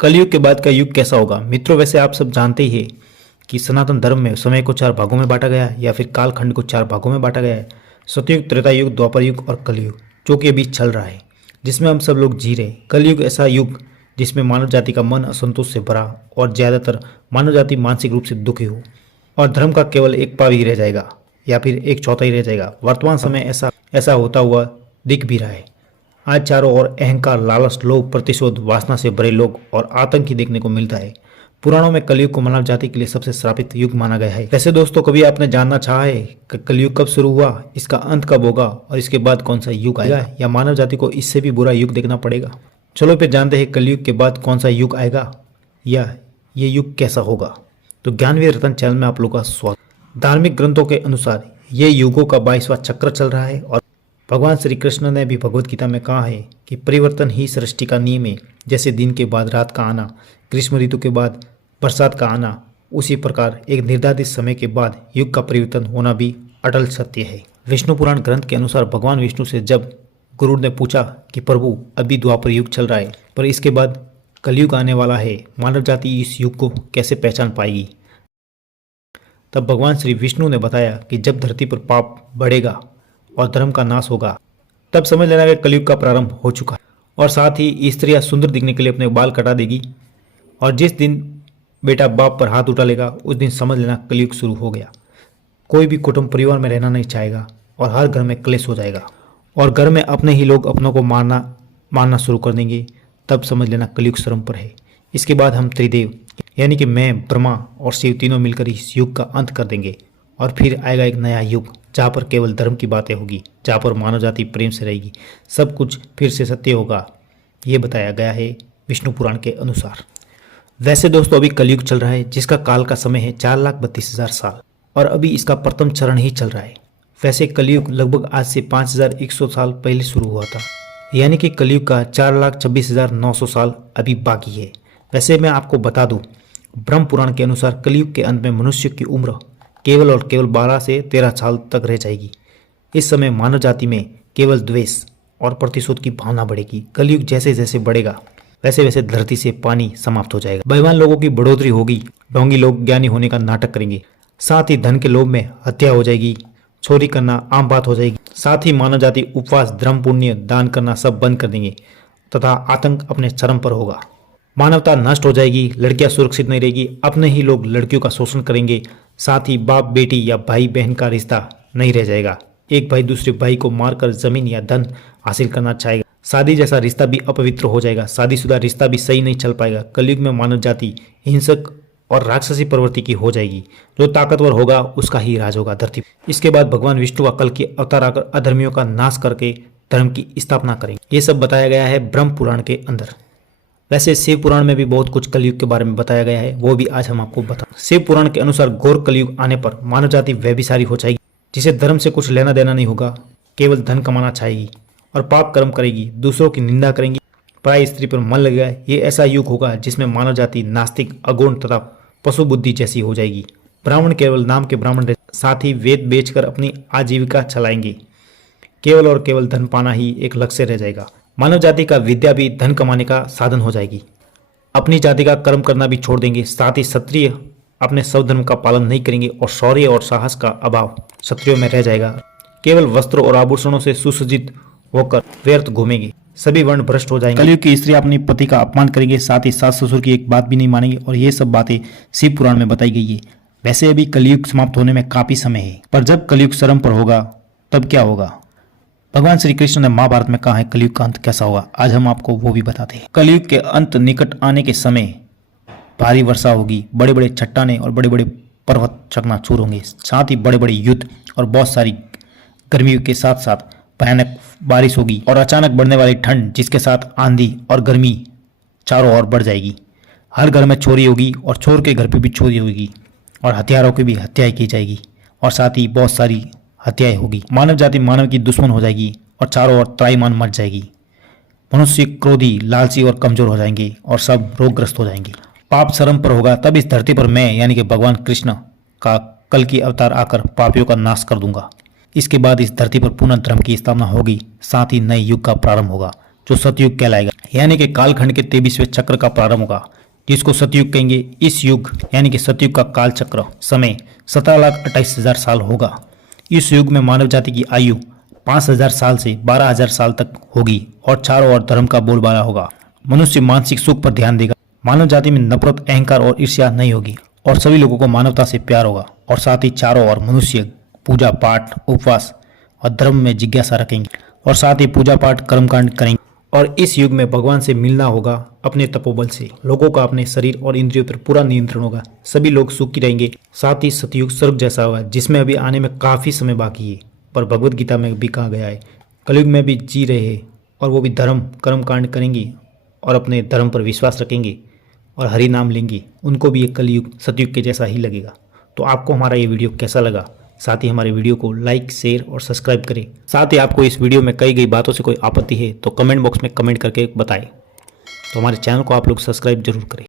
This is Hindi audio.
कलयुग के बाद का युग कैसा होगा? मित्रों, वैसे आप सब जानते ही हैं कि सनातन धर्म में समय को चार भागों में बांटा गया है या फिर कालखंड को चार भागों में बांटा गया है। सतयुग, त्रेता युग, द्वापर युग और कलयुग, जो कि अभी चल रहा है, जिसमें हम सब लोग जी रहे हैं। कलयुग ऐसा युग जिसमें मानव जाति का मन असंतोष से भरा और ज़्यादातर मानव जाति मानसिक रूप से दुखी हो और धर्म का केवल एक पाव ही रह जाएगा या फिर एक चौथा ही रह जाएगा। वर्तमान समय ऐसा होता हुआ दिख भी रहा है। आज चारों ओर अहंकार, लालच, लोभ, प्रतिशोध, वासना से भरे लोग और आतंकी देखने को मिलता है। पुराणों में कलयुग को मानव जाति के लिए सबसे श्रापित युग माना गया है। वैसे दोस्तों, कभी आपने जानना चाहा है कि कलयुग कब शुरू हुआ, इसका अंत कब होगा और इसके बाद कौन सा युग आएगा, या मानव जाति को इससे भी बुरा युग देखना पड़ेगा? चलो फिर जानते हैं कलयुग के बाद कौन सा युग आएगा या ये युग कैसा होगा। तो ज्ञानवीर रतन चैनल में आप लोगों का स्वागत। धार्मिक ग्रंथों के अनुसार ये युगों का 22वां चक्र चल रहा है और भगवान श्री कृष्ण ने भी भगवत गीता में कहा है कि परिवर्तन ही सृष्टि का नियम है। जैसे दिन के बाद रात का आना, ग्रीष्म ऋतु के बाद बरसात का आना, उसी प्रकार एक निर्धारित समय के बाद युग का परिवर्तन होना भी अटल सत्य है। विष्णु पुराण ग्रंथ के अनुसार भगवान विष्णु से जब गुरु ने पूछा कि प्रभु, अभी द्वापर युग चल रहा है पर इसके बाद कलयुग आने वाला है, मानव जाति इस युग को कैसे पहचान पाएगी? तब भगवान श्री विष्णु ने बताया कि जब धरती पर पाप बढ़ेगा और धर्म का नाश होगा, तब समझ लेना कि कलयुग का प्रारंभ हो चुका है। और साथ ही स्त्रियां सुंदर दिखने के लिए अपने बाल कटा देगी और जिस दिन बेटा बाप पर हाथ उठा लेगा उस दिन समझ लेना कलयुग शुरू हो गया। कोई भी कुटुंब परिवार में रहना नहीं चाहेगा और हर घर में क्लेश हो जाएगा और घर में अपने ही लोग अपनों को मारना शुरू कर देंगे। तब समझ लेना कलयुग चरम पर है। इसके बाद हम त्रिदेव यानी कि मैं, ब्रह्मा और शिव तीनों मिलकर इस युग का अंत कर देंगे और फिर आएगा एक नया युग जहाँ पर केवल धर्म की बातें होगी, जहाँ पर मानव जाति प्रेम से रहेगी, सब कुछ फिर से सत्य होगा। ये बताया गया है विष्णु पुराण के अनुसार। वैसे दोस्तों, अभी कलयुग चल रहा है जिसका काल का समय है 4,32,000 साल और अभी इसका प्रथम चरण ही चल रहा है। वैसे कलयुग लगभग आज से 5,100 साल पहले शुरू हुआ था, यानी कि कलयुग का 4,26,900 साल अभी बाकी है। वैसे मैं आपको बता दूं, ब्रह्म पुराण के अनुसार कलयुग के अंत में मनुष्य की उम्र केवल और केवल 12 से 13 साल तक रह जाएगी। इस समय मानव जाति में केवल द्वेष और प्रतिशोध की भावना बढ़ेगी। कलयुग जैसे जैसे बढ़ेगा वैसे वैसे धरती से पानी समाप्त हो जाएगा। बेईमान लोगों की बढ़ोतरी होगी, ढोंगी लोग ज्ञानी होने का नाटक करेंगे, साथ ही धन के लोभ में हत्या हो जाएगी, चोरी करना आम बात हो जाएगी। साथ ही मानव जाति उपवास, धर्म, पुण्य, दान करना सब बंद कर देंगे तथा आतंक अपने चरम पर होगा। मानवता नष्ट हो जाएगी, लड़कियां सुरक्षित नहीं रहेगी, अपने ही लोग लड़कियों का शोषण करेंगे। साथ ही बाप बेटी या भाई बहन का रिश्ता नहीं रह जाएगा। एक भाई दूसरे भाई को मारकर जमीन या धन हासिल करना चाहेगा। शादी जैसा रिश्ता भी अपवित्र हो जाएगा, शादीशुदा रिश्ता भी सही नहीं चल पाएगा। कलयुग में मानव जाति हिंसक और राक्षसी प्रवृत्ति की हो जाएगी। जो ताकतवर होगा उसका ही राज होगा धरती। इसके बाद भगवान विष्णु का कल की अवतार आकर अधर्मियों का नाश करके धर्म की स्थापना करेंगे। ये सब बताया गया है ब्रह्म पुराण के अंदर। वैसे शिव पुराण में भी बहुत कुछ कलयुग के बारे में बताया गया है, वो भी आज हम आपको बताएं। शिव पुराण के अनुसार घोर कलयुग आने पर मानव जाति व्यभिचारी हो जाएगी, जिसे धर्म से कुछ लेना देना नहीं होगा, केवल धन कमाना चाहेगी और पाप कर्म करेगी, दूसरों की निंदा करेंगी, पराई स्त्री पर मन लगेगा। ये ऐसा युग होगा जिसमें मानव जाति नास्तिक, अगुण तथा पशु बुद्धि जैसी हो जाएगी। ब्राह्मण केवल नाम के ब्राह्मण रहे, साथ ही वेद बेचकर अपनी आजीविका चलाएंगे। केवल और केवल धन पाना ही एक लक्ष्य रह जाएगा। मानव जाति का विद्या भी धन कमाने का साधन हो जाएगी। अपनी जाति का कर्म करना भी छोड़ देंगे। साथ ही क्षत्रिय अपने स्वधर्म का पालन नहीं करेंगे और शौर्य और साहस का अभाव क्षत्रियों में रह जाएगा। केवल वस्त्रों और आभूषणों से सुसज्जित होकर व्यर्थ घूमेंगे। सभी वर्ण भ्रष्ट हो जाएंगे। कलयुग की स्त्री अपने पति का अपमान करेंगे, साथ ही सास ससुर की एक बात भी नहीं मानेंगे और ये सब बातें शिव पुराण में बताई गई है। वैसे अभी कलयुग समाप्त होने में काफी समय है, पर जब कलयुग चरम पर होगा तब क्या होगा? भगवान श्री कृष्ण ने महाभारत में कहा है कलयुग का अंत कैसा होगा। आज हम आपको वो भी बताते हैं। कलयुग के अंत निकट आने के समय भारी वर्षा होगी, बड़े बड़े चट्टाने और बड़े बड़े पर्वत चकनाचूर होंगे, साथ ही बड़े बड़े युद्ध और बहुत सारी गर्मियों के साथ साथ भयानक बारिश होगी और अचानक बढ़ने वाली ठंड, जिसके साथ आंधी और गर्मी चारों ओर बढ़ जाएगी। हर घर में चोरी होगी और चोर के घर पे भी चोरी होगी और हथियारों की भी हत्याएं की जाएगी और साथ ही बहुत सारी हत्याएं होगी। मानव जाति मानव की दुश्मन हो जाएगी और चारों ओर त्राईमान मच जाएगी। मनुष्य क्रोधी, लालची और कमजोर हो जाएंगे और सब रोगग्रस्त हो जाएंगे। पाप चरम पर होगा, तब इस धरती पर मैं यानी कि भगवान कृष्ण का कल की अवतार आकर पापियों का नाश कर दूंगा। इसके बाद इस धरती पर पुनः धर्म की स्थापना होगी, साथ ही नए युग का प्रारंभ होगा जो सतयुग कहलाएगा, यानी कि कालखंड के 23वें चक्र का प्रारंभ होगा, जिसको सतयुग कहेंगे। इस युग यानी कि सतयुग का काल चक्र समय 17,28,000 साल होगा। इस युग में मानव जाति की आयु 5,000 साल से 12,000 साल तक होगी और चारों ओर धर्म का बोलबाला होगा। मनुष्य मानसिक सुख पर ध्यान देगा। मानव जाति में नफरत, अहंकार और ईर्ष्या नहीं होगी और सभी लोगों को मानवता से प्यार होगा। और साथ ही चारों ओर मनुष्य पूजा पाठ, उपवास और धर्म में जिज्ञासा रखेंगे और साथ ही पूजा पाठ, कर्मकांड करेंगे। और इस युग में भगवान से मिलना होगा अपने तपोबल से। लोगों का अपने शरीर और इंद्रियों पर पूरा नियंत्रण होगा। सभी लोग सुखी रहेंगे। साथ ही सतयुग स्वर्ग जैसा होगा, जिसमें अभी आने में काफी समय बाकी है, पर भगवत गीता में भी कहा गया है कलयुग में भी जी रहे हैं और वो भी धर्म कर्मकांड करेंगे और अपने धर्म पर विश्वास रखेंगे और हरि नाम लेंगे। उनको भी एक कलयुग सतयुग के जैसा ही लगेगा। तो आपको हमारा ये वीडियो कैसा लगा? साथ ही हमारे वीडियो को लाइक, शेयर और सब्सक्राइब करें। साथ ही आपको इस वीडियो में कही गई बातों से कोई आपत्ति है तो कमेंट बॉक्स में कमेंट करके बताएं। तो हमारे चैनल को आप लोग सब्सक्राइब जरूर करें।